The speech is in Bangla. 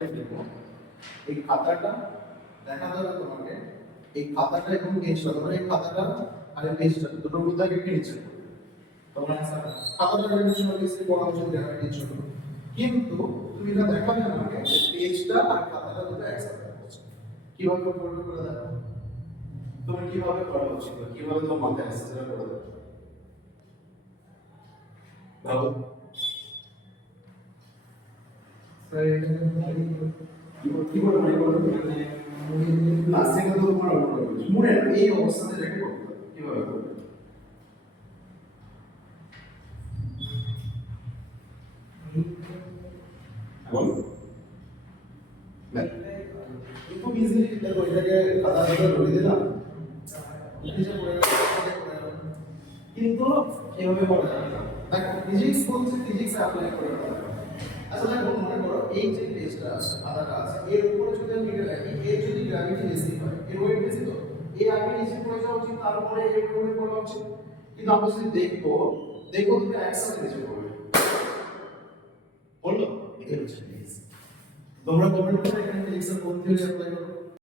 দেখো এই খাতাটা দেখা যাবে তোমাকে, এই খাতাটা এবং পেজটা, তোমরা এই খাতাটা আর এই পেজটা দুটোর মধ্যে আগে নিচে তোমরা খাতাটা রেডিশন লিস্টে পড়া উচিত গ্রামাটির জন্য, কিন্তু তুমি এটা দেখাবে আমাকে যে পেজটা আর খাতাটা দুটো একসাথে হচ্ছে কিভাবে করবে করে দেখো তুমি কিভাবে করা উচিত, কিভাবে তোমার মাথায় আসছে সেটা করে দেখো ভালো। কি করে মনে করো না সেটা তো তোমার মনে এই অবস্থাতে রেখে করতে হবে কিভাবে করবে বলো খুব ইজিলি দেখো এটাকে খাতা খাতা ধরে দিলাম লিখে পড়ে কিন্তু এভাবে করা যাবে না। দেখো ফিজিক্স বলছে ফিজিক্স অ্যাপ্লাই করে করা যাবে। আচ্ছা দেখো মনে করো এই যে পেজটা আছে খাতাটা আছে এর উপরে যদি আমি এটা রাখি এর যদি গ্র্যাভিটি বেশি হয় এর ওয়েট বেশি তো এই আগে নিচে পড়ে যাওয়া উচিত তারপরে এর উপরে পড়া উচিত, কিন্তু আমরা যদি দেখবো দেখবো তুমি একসাথে নিচে পড়বে বললো এটা হচ্ছে ফিজিক্স। তোমরা কমেন্ট করে এখানে ফিজিক্সের কোন থিওরি অ্যাপ্লাই করো।